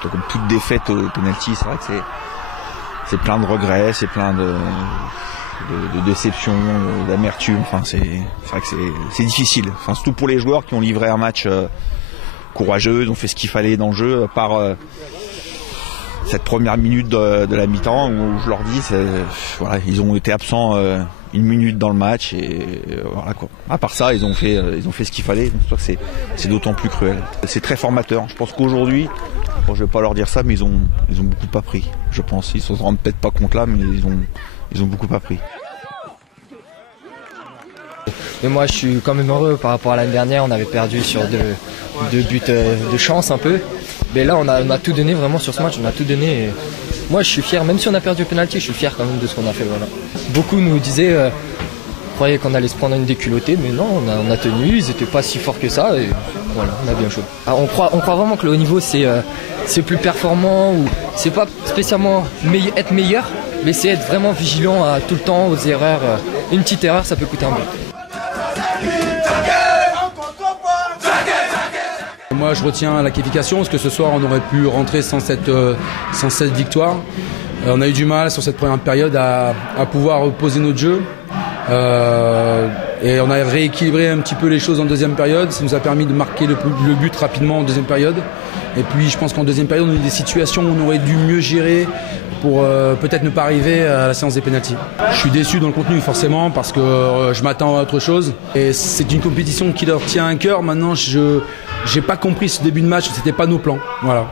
Comme toute défaite au penalty, c'est vrai que c'est plein de regrets, c'est plein de déception, d'amertume. Enfin, c'est vrai que c'est difficile. Enfin, surtout pour les joueurs qui ont livré un match courageux, ils ont fait ce qu'il fallait dans le jeu, par cette première minute de la mi-temps où je leur dis, voilà, ils ont été absents une minute dans le match et voilà quoi. À part ça, ils ont fait ce qu'il fallait. Donc c'est d'autant plus cruel. C'est très formateur. Je pense qu'aujourd'hui, bon, je vais pas leur dire ça, mais ils ont beaucoup appris. Je pense, ils se rendent peut-être pas compte là, mais ils ont beaucoup appris. Mais moi, je suis quand même heureux par rapport à l'année dernière. On avait perdu sur deux buts de chance un peu. Mais là, on a tout donné vraiment sur ce match. On a tout donné. Et moi, je suis fier. Même si on a perdu au penalty, je suis fier quand même de ce qu'on a fait. Voilà. Beaucoup nous disaient, croyaient qu'on allait se prendre une déculottée, mais non, on a tenu. Ils n'étaient pas si forts que ça. Et voilà, on a bien joué. On croit vraiment que le haut niveau, c'est plus performant ou c'est pas spécialement être meilleur, mais c'est être vraiment vigilant à tout le temps aux erreurs. Une petite erreur, ça peut coûter un but. Moi, je retiens la qualification parce que ce soir, on aurait pu rentrer sans cette victoire. On a eu du mal sur cette première période à pouvoir poser notre jeu. Et on a rééquilibré un petit peu les choses en deuxième période. Ça nous a permis de marquer le but rapidement en deuxième période. Et puis, je pense qu'en deuxième période, on a eu des situations où on aurait dû mieux gérer pour peut-être ne pas arriver à la séance des pénaltys. Je suis déçu dans le contenu forcément parce que je m'attends à autre chose. Et c'est une compétition qui leur tient à cœur. Maintenant, j'ai pas compris ce début de match, c'était pas nos plans. Voilà.